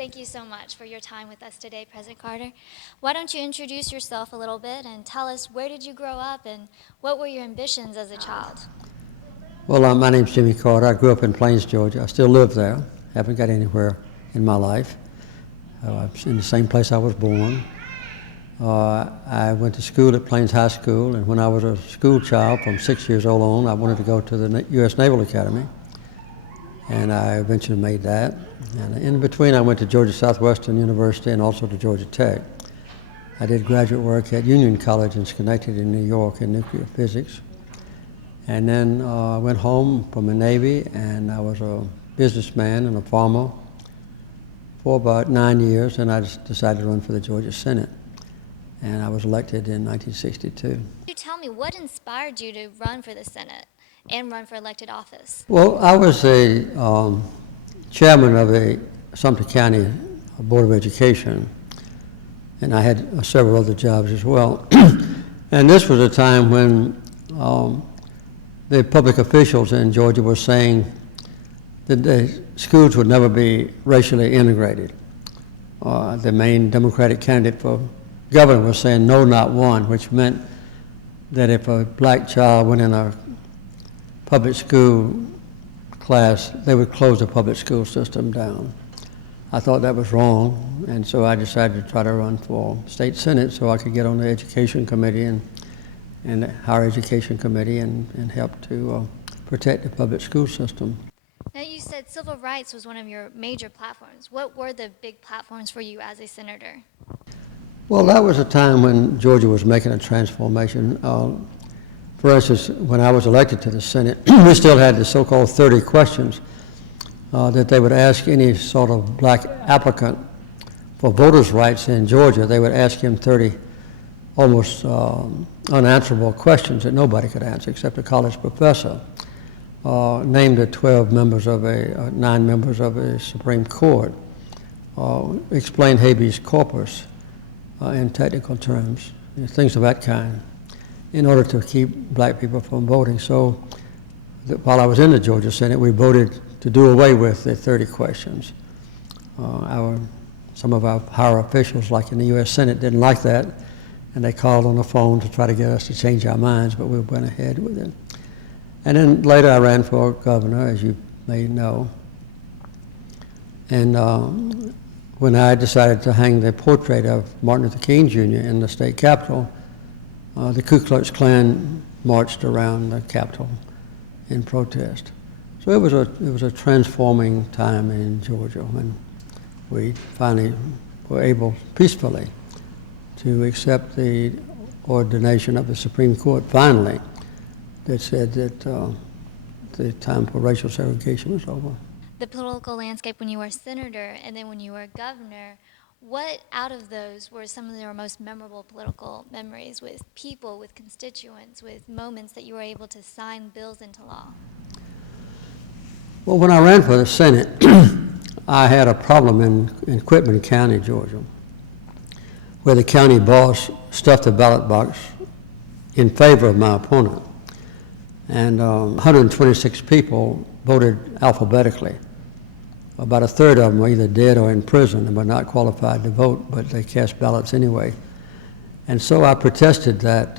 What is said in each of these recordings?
Thank you so much for your time with us today, President Carter. Why don't you introduce yourself a little bit and tell us where did you grow up and what were your ambitions as a child? Well, my name's Jimmy Carter. I grew up in Plains, Georgia. I still live there. Haven't got anywhere in my life. I'm in the same place I was born. I went to school at Plains High School, and when I was a school child, from 6 years old on, I wanted to go to the U.S. Naval Academy, and I eventually made that. And in between, I went to Georgia Southwestern University and also to Georgia Tech. I did graduate work at Union College in Schenectady, New York, in nuclear physics. And then I went home from the Navy, and I was a businessman and a farmer for about 9 years, and I just decided to run for the Georgia Senate. And I was elected in 1962. Could you tell me what inspired you to run for the Senate and run for elected office? Well, I was a chairman of the Sumter County Board of Education, and I had several other jobs as well. And this was a time when the public officials in Georgia were saying that the schools would never be racially integrated. The main Democratic candidate for governor was saying no, not one, which meant that if a black child went in a public school class, they would close the public school system down. I thought that was wrong, and so I decided to try to run for state senate so I could get on the education committee and the higher education committee and help to protect the public school system. Now, you said civil rights was one of your major platforms. What were the big platforms for you as a senator? Well, that was a time when Georgia was making a transformation. For instance, when I was elected to the Senate, we still had the so-called 30 questions that they would ask any sort of black applicant for voters' rights in Georgia. They would ask him 30 almost unanswerable questions that nobody could answer except a college professor. Name the 9 members of a Supreme Court. Explain habeas corpus in technical terms, things of that kind, in order to keep black people from voting. So while I was in the Georgia Senate, we voted to do away with the 30 questions. Some of our higher officials, like in the U.S. Senate, didn't like that, and they called on the phone to try to get us to change our minds, but we went ahead with it. And then later I ran for governor, as you may know. And when I decided to hang the portrait of Martin Luther King Jr. in the state capitol, the Ku Klux Klan marched around the Capitol in protest. So it was a transforming time in Georgia when we finally were able peacefully to accept the ordination of the Supreme Court finally that said that the time for racial segregation was over. The political landscape when you were a senator and then when you were a governor, what out of those were some of your most memorable political memories with people, with constituents, with moments that you were able to sign bills into law? Well, when I ran for the Senate, I had a problem in Quitman County, Georgia, where the county boss stuffed the ballot box in favor of my opponent. And 126 people voted alphabetically. About a third of them were either dead or in prison and were not qualified to vote, but they cast ballots anyway. And so I protested that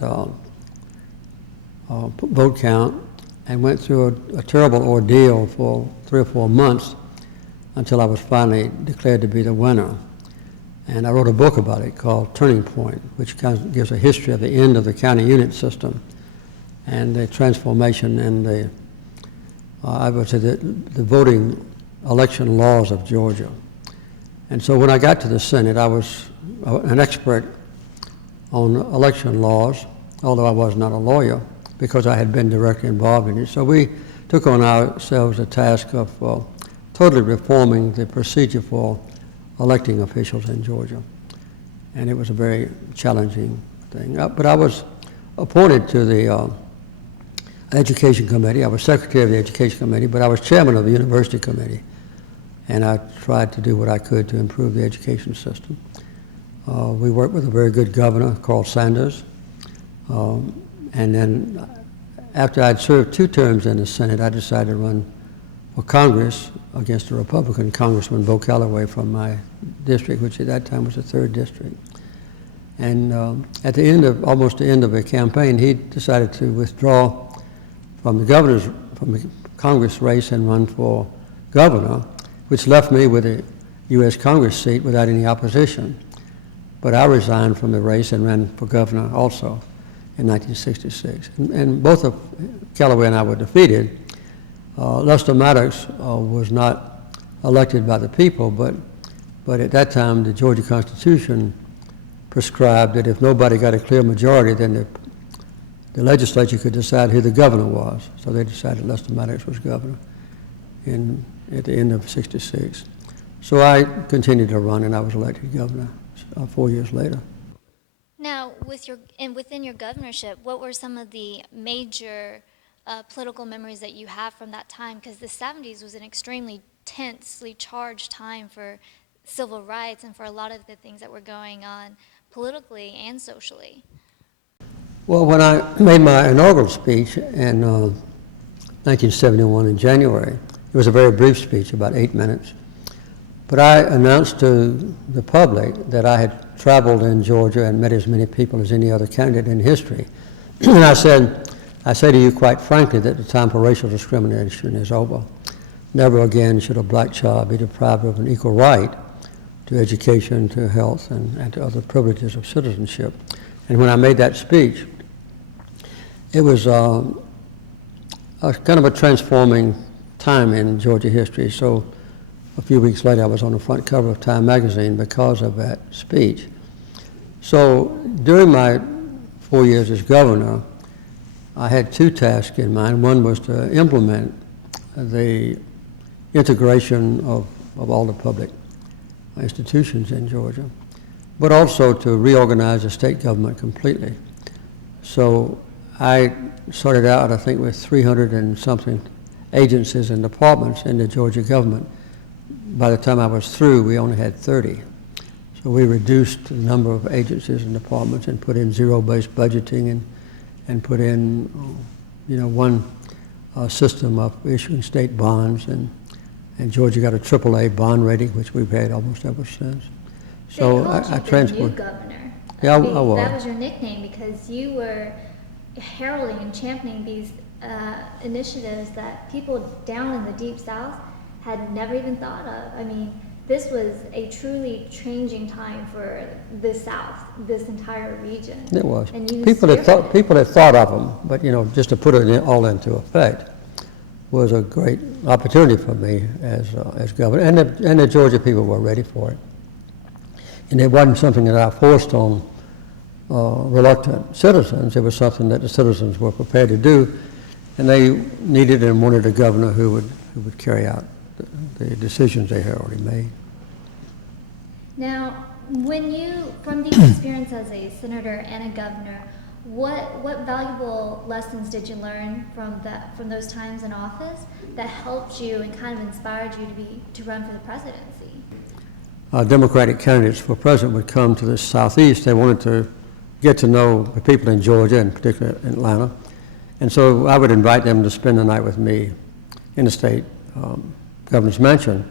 vote count and went through a terrible ordeal for 3 or 4 months until I was finally declared to be the winner. And I wrote a book about it called Turning Point, which kind of gives a history of the end of the county unit system and the transformation in the voting election laws of Georgia. And so when I got to the Senate, I was an expert on election laws, although I was not a lawyer, because I had been directly involved in it. So we took on ourselves the task of totally reforming the procedure for electing officials in Georgia. And it was a very challenging thing. But I was appointed to the Education Committee. I was secretary of the Education Committee, but I was chairman of the University Committee. And I tried to do what I could to improve the education system. We worked with a very good governor, Carl Sanders. And then after I'd served 2 terms in the Senate, I decided to run for Congress against a Republican Congressman, Bo Calloway, from my district, which at that time was the 3rd district. And at the end of, almost the end of the campaign, he decided to withdraw from the Congress race and run for governor, which left me with a U.S. Congress seat without any opposition. But I resigned from the race and ran for governor also in 1966. And both of Calloway and I were defeated. Lester Maddox was not elected by the people, but at that time the Georgia Constitution prescribed that if nobody got a clear majority, then the legislature could decide who the governor was. So they decided Lester Maddox was governor at the end of '66. So I continued to run, and I was elected governor 4 years later. Now, within your governorship, what were some of the major political memories that you have from that time? Because the '70s was an extremely tensely charged time for civil rights and for a lot of the things that were going on politically and socially. Well, when I made my inaugural speech in 1971 in January, it was a very brief speech, about 8 minutes. But I announced to the public that I had traveled in Georgia and met as many people as any other candidate in history. And I say to you quite frankly that the time for racial discrimination is over. Never again should a black child be deprived of an equal right to education, to health, and to other privileges of citizenship. And when I made that speech, it was a kind of a transforming time in Georgia history. So a few weeks later, I was on the front cover of Time magazine because of that speech. So during my 4 years as governor, I had 2 tasks in mind. One was to implement the integration of all the public institutions in Georgia, but also to reorganize the state government completely. So I started out, I think, with 300 and something agencies and departments in the Georgia government. By the time I was through, we only had 30. So we reduced the number of agencies and departments and put in zero-based budgeting and put in, one system of issuing state bonds, and Georgia got a AAA bond rating, which we've had almost ever since. So I transferred. The new governor. Yeah, I was. That was your nickname because you were heralding and championing these initiatives that people down in the Deep South had never even thought of. I mean, this was a truly changing time for the South, this entire region. It was. And you people had thought of them, but just to put it all into effect was a great opportunity for me as governor, and the Georgia people were ready for it. And it wasn't something that I forced on reluctant citizens. It was something that the citizens were prepared to do, and they needed and wanted a governor who would carry out the decisions they had already made. Now, from the experience as a senator and a governor, what valuable lessons did you learn from those times in office that helped you and kind of inspired you to run for the presidency? Democratic candidates for president would come to the Southeast. They wanted to get to know the people in Georgia, and particularly in Atlanta. And so I would invite them to spend the night with me in the state governor's mansion.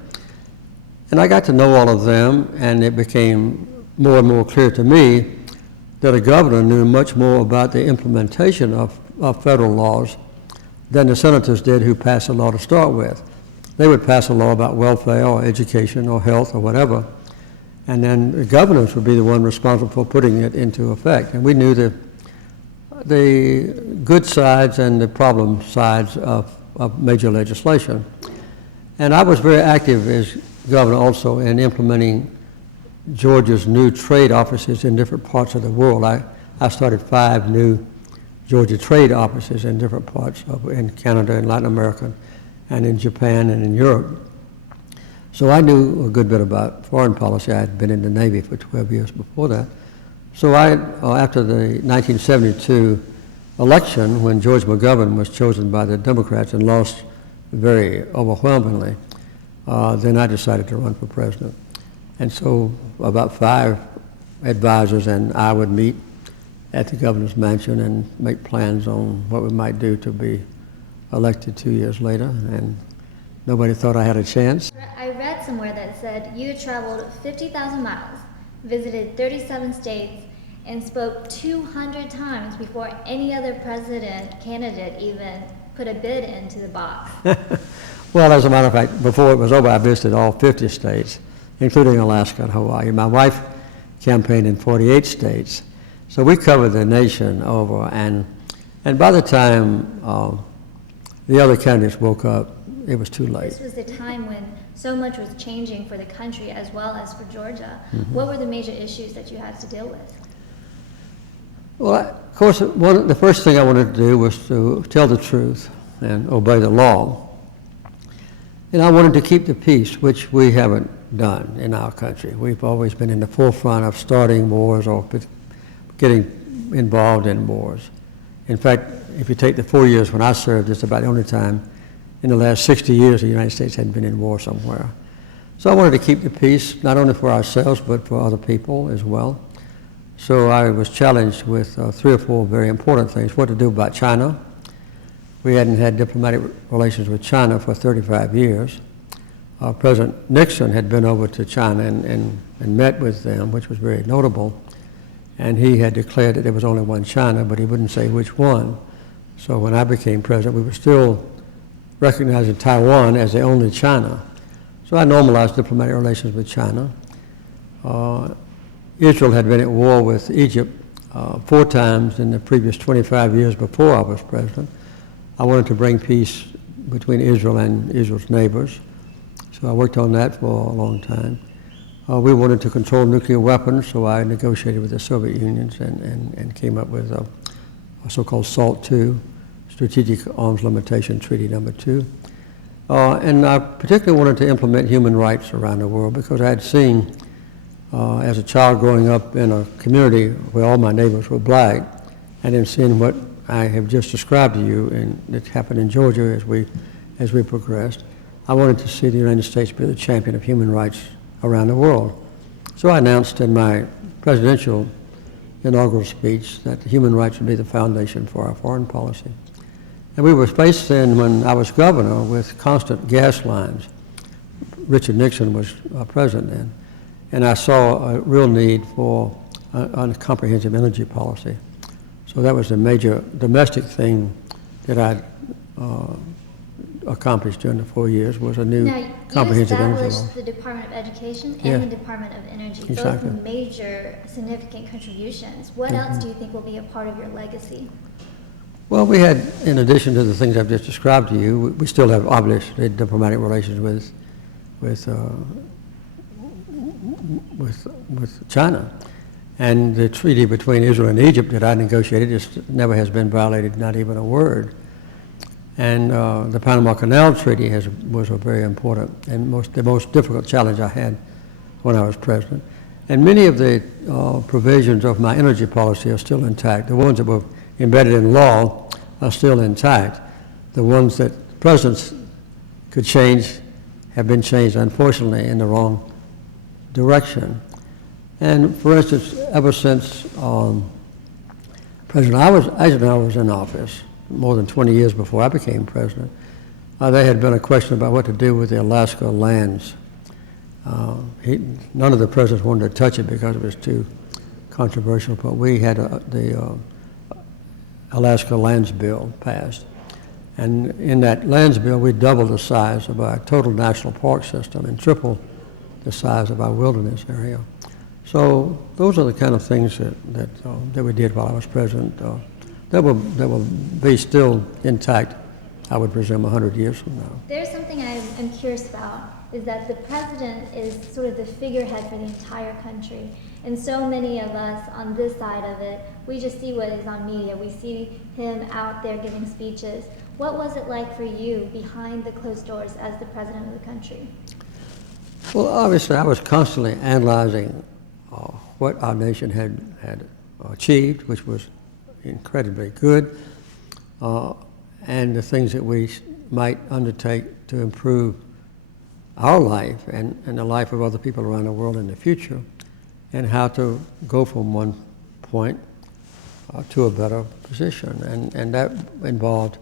And I got to know all of them, and it became more and more clear to me that a governor knew much more about the implementation of federal laws than the senators did who passed a law to start with. They would pass a law about welfare or education or health or whatever, and then the governors would be the one responsible for putting it into effect. And we knew the good sides and the problem sides of major legislation. And I was very active as governor also in implementing Georgia's new trade offices in different parts of the world. I started 5 new Georgia trade offices in different parts in Canada and Latin America and in Japan and in Europe. So I knew a good bit about foreign policy. I had been in the Navy for 12 years before that. So after the 1972 election, when George McGovern was chosen by the Democrats and lost very overwhelmingly, then I decided to run for president. And so about 5 advisors and I would meet at the governor's mansion and make plans on what we might do to be elected 2 years later. And nobody thought I had a chance. I read somewhere that said you traveled 50,000 miles, visited 37 states, and spoke 200 times before any other president candidate even put a bid into the box. Well, as a matter of fact, before it was over, I visited all 50 states, including Alaska and Hawaii. My wife campaigned in 48 states. So we covered the nation over, and by the time the other candidates woke up, it was too late. This was the time when so much was changing for the country as well as for Georgia. Mm-hmm. What were the major issues that you had to deal with? Well, of course, the first thing I wanted to do was to tell the truth and obey the law. And I wanted to keep the peace, which we haven't done in our country. We've always been in the forefront of starting wars or getting involved in wars. In fact, if you take the 4 years when I served, it's about the only time in the last 60 years the United States hadn't been in war somewhere. So I wanted to keep the peace, not only for ourselves, but for other people as well. So I was challenged with 3 or 4 very important things. What to do about China. We hadn't had diplomatic relations with China for 35 years. President Nixon had been over to China and met with them, which was very notable. And he had declared that there was only one China, but he wouldn't say which one. So when I became president, we were still recognizing Taiwan as the only China. So I normalized diplomatic relations with China. Israel had been at war with Egypt 4 times in the previous 25 years before I was president. I wanted to bring peace between Israel and Israel's neighbors. So I worked on that for a long time. We wanted to control nuclear weapons, so I negotiated with the Soviet Union and came up with a so-called SALT II, Strategic Arms Limitation Treaty number 2. And I particularly wanted to implement human rights around the world because I had seen, as a child growing up in a community where all my neighbors were black, and then seeing what I have just described to you, and it happened in Georgia as we progressed. I wanted to see the United States be the champion of human rights around the world. So I announced in my presidential inaugural speech that human rights would be the foundation for our foreign policy. And we were faced then, when I was governor, with constant gas lines. Richard Nixon was president then, and I saw a real need for a comprehensive energy policy. So that was the major domestic thing that I accomplished during the 4 years, was a new comprehensive energy law. You established the Department of Education and Yeah. the Department of Energy, Exactly. both major significant contributions. What else do you think will be a part of your legacy? Well, we had, in addition to the things I've just described to you, we still have obviously diplomatic relations with China. And the treaty between Israel and Egypt that I negotiated just never has been violated, not even a word. And the Panama Canal Treaty was a very important and the most difficult challenge I had when I was president. And many of the provisions of my energy policy are still intact. The ones that were embedded in law are still intact. The ones that presidents could change have been changed, unfortunately, in the wrong direction. And for instance, ever since President Eisenhower was in office, more than 20 years before I became president, there had been a question about what to do with the Alaska lands. None of the presidents wanted to touch it because it was too controversial, but we had the Alaska Lands Bill passed. And in that lands bill, we doubled the size of our total national park system and tripled the size of our wilderness area. So those are the kind of things that we did while I was president that will be still intact, I would presume, 100 years from now. There's something I'm curious about, is that the president is sort of the figurehead for the entire country. And so many of us on this side of it, we just see what is on media. We see him out there giving speeches. What was it like for you behind the closed doors as the president of the country? Well, obviously, I was constantly analyzing what our nation had achieved, which was incredibly good, and the things that we might undertake to improve our life and the life of other people around the world in the future, and how to go from one point to a better position. And that involved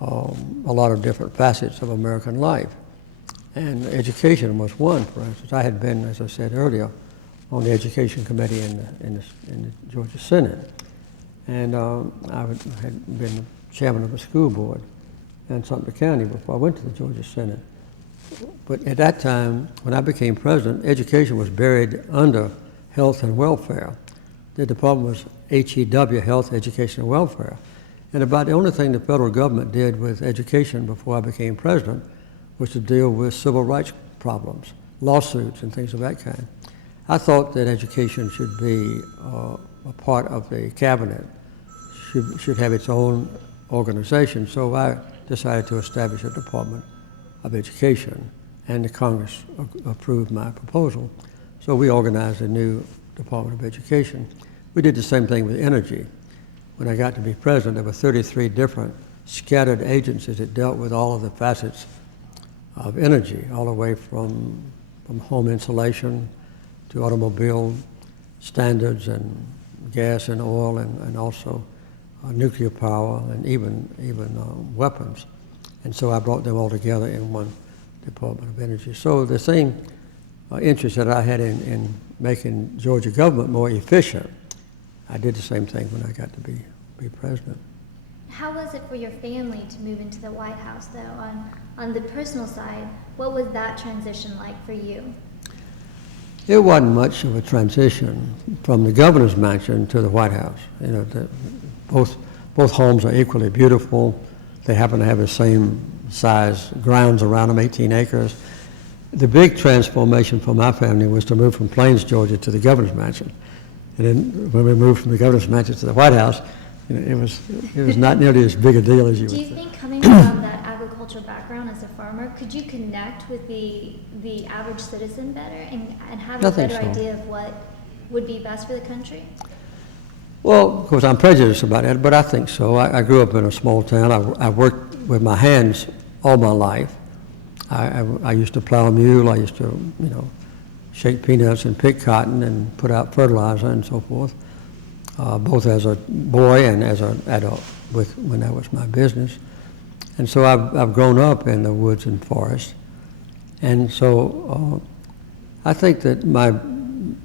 a lot of different facets of American life. And education was one, for instance. I had been, as I said earlier, on the Education Committee in the Georgia Senate. And had been chairman of a school board in Sumter County before I went to the Georgia Senate. But at that time, when I became president, education was buried under health and welfare. The department was HEW, Health, Education, and Welfare. And about the only thing the federal government did with education before I became president was to deal with civil rights problems, lawsuits, and things of that kind. I thought that education should be a part of the cabinet, should have its own organization. So I decided to establish a Department of Education, and the Congress approved my proposal. So we organized a new Department of Education. We did the same thing with energy. When I got to be president, there were 33 different scattered agencies that dealt with all of the facets of energy, all the way from home insulation to automobile standards and gas and oil and also nuclear power and even weapons. And so I brought them all together in one Department of Energy. So the same interest that I had in making Georgia government more efficient, I did the same thing when I got to be president. How was it for your family to move into the White House, though? On the personal side, what was that transition like for you? It wasn't much of a transition from the governor's mansion to the White House. You know, both homes are equally beautiful. They happen to have the same size grounds around them, 18 acres. The big transformation for my family was to move from Plains, Georgia to the governor's mansion. And then when we moved from the governor's mansion to the White House, you know, it was not nearly as big a deal as you would think. Do you think coming from that agricultural background as a farmer, could you connect with the average citizen better and have a better idea of what would be best for the country? Well, of course, I'm prejudiced about it, but I think so. I grew up in a small town. I worked with my hands all my life. I used to plow a mule. I used to, you know, shake peanuts and pick cotton and put out fertilizer and so forth, both as a boy and as an adult when that was my business. And so I've grown up in the woods and forests. And so I think that my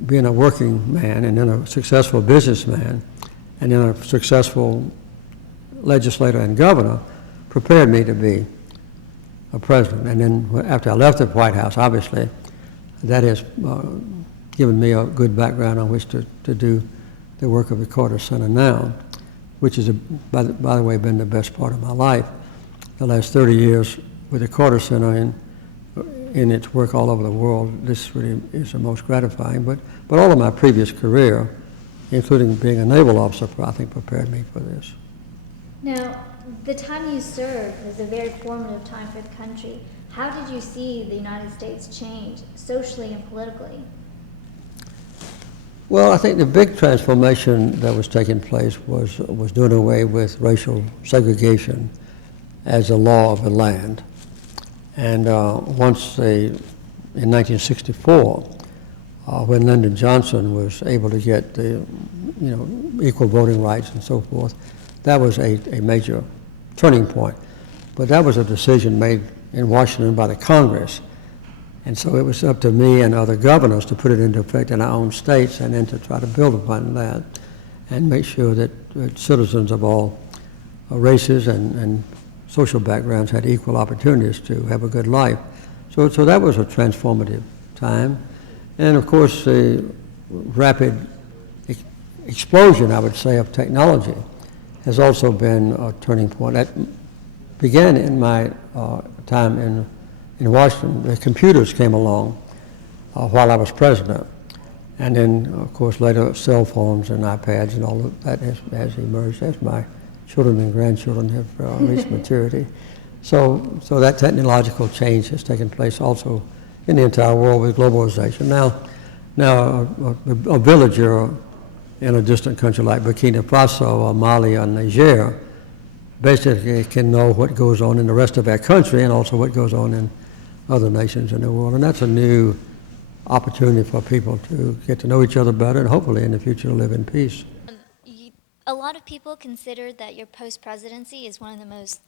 being a working man and then a successful businessman and then a successful legislator and governor prepared me to be a president. And then after I left the White House, obviously, that has given me a good background on which to do the work of the Carter Center now, which has, by the way, been the best part of my life. The last 30 years with the Carter Center in its work all over the world, this really is the most gratifying. But all of my previous career, including being a naval officer, I think prepared me for this. Now, the time you served was a very formative time for the country. How did you see the United States change socially and politically? Well, I think the big transformation that was taking place was doing away with racial segregation as a law of the land. And once in 1964, when Lyndon Johnson was able to get the, equal voting rights and so forth, that was a major turning point. But that was a decision made in Washington by the Congress. And so it was up to me and other governors to put it into effect in our own states and then to try to build upon that and make sure that citizens of all races and social backgrounds had equal opportunities to have a good life. So that was a transformative time. And of course, the rapid explosion, I would say, of technology has also been a turning point. That began in my time in Washington. The computers came along while I was president. And then, of course, later cell phones and iPads and all of that has emerged as my children and grandchildren have reached maturity. So that technological change has taken place also in the entire world with globalization. Now a villager in a distant country like Burkina Faso or Mali or Niger basically can know what goes on in the rest of our country and also what goes on in other nations in the world. And that's a new opportunity for people to get to know each other better and hopefully in the future to live in peace. A lot of people consider that your post-presidency is one of the most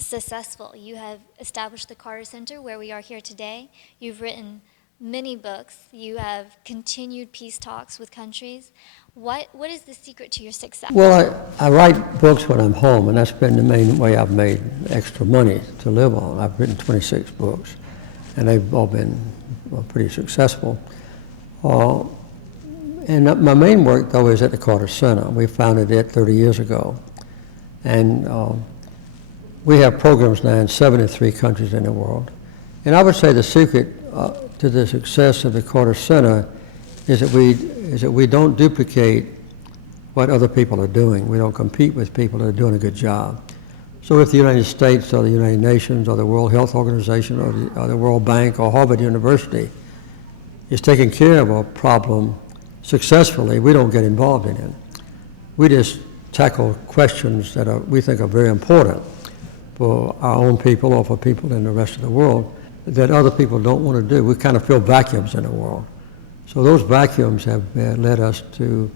successful. You have established the Carter Center where we are here today. You've written many books. You have continued peace talks with countries. What is the secret to your success? Well, I write books when I'm home, and that's been the main way I've made extra money to live on. I've written 26 books, and they've all been pretty successful. And my main work, though, is at the Carter Center. We founded it 30 years ago. And we have programs now in 73 countries in the world. And I would say the secret to the success of the Carter Center is that we don't duplicate what other people are doing. We don't compete with people that are doing a good job. So if the United States or the United Nations or the World Health Organization or the World Bank or Harvard University is taking care of a problem successfully, we don't get involved in it. We just tackle questions that we think are very important for our own people or for people in the rest of the world that other people don't want to do. We kind of fill vacuums in the world. So those vacuums have led us to,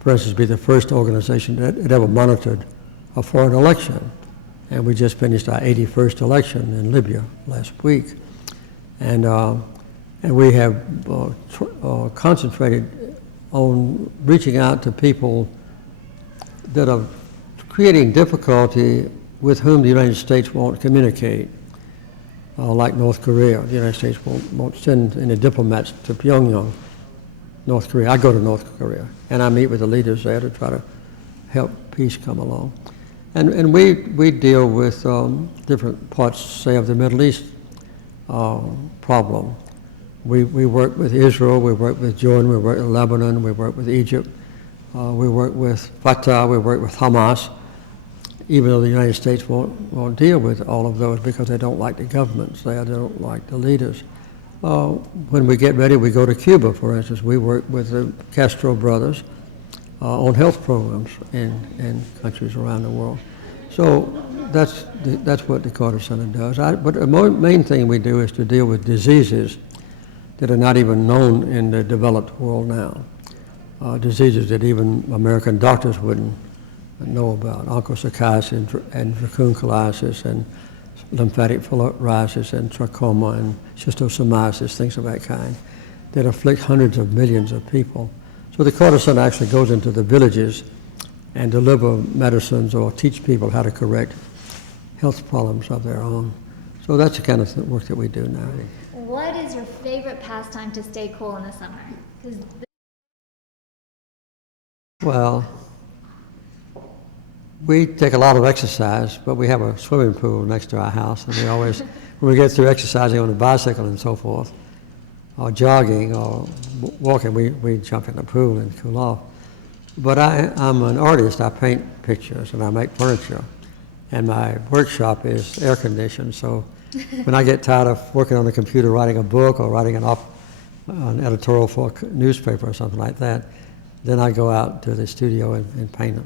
for instance, be the first organization that had ever monitored a foreign election. And we just finished our 81st election in Libya last week. And we have concentrated on reaching out to people that are creating difficulty with whom the United States won't communicate, like North Korea. The United States won't send any diplomats to Pyongyang, North Korea. I go to North Korea, and I meet with the leaders there to try to help peace come along. And we deal with different parts, say, of the Middle East problem. We work with Israel, we work with Jordan, we work with Lebanon, we work with Egypt, we work with Fatah, we work with Hamas, even though the United States won't deal with all of those because they don't like the governments there, they don't like the leaders. When we get ready, we go to Cuba, for instance. We work with the Castro brothers on health programs in countries around the world. So that's what the Carter Center does. But the main thing we do is to deal with diseases that are not even known in the developed world now. Diseases that even American doctors wouldn't know about, onchocerciasis and dracunculiasis and lymphatic filariasis and trachoma and schistosomiasis, things of that kind, that afflict hundreds of millions of people. So the Carter Center actually goes into the villages and deliver medicines or teach people how to correct health problems of their own. So that's the kind of work that we do now. What is your favorite pastime to stay cool in the summer? Well, we take a lot of exercise, but we have a swimming pool next to our house, and we always, when we get through exercising on a bicycle and so forth, or jogging or walking, we jump in the pool and cool off. But I'm an artist. I paint pictures and I make furniture, and my workshop is air conditioned. So when I get tired of working on the computer, writing a book or writing an editorial for a newspaper or something like that, then I go out to the studio and paint them.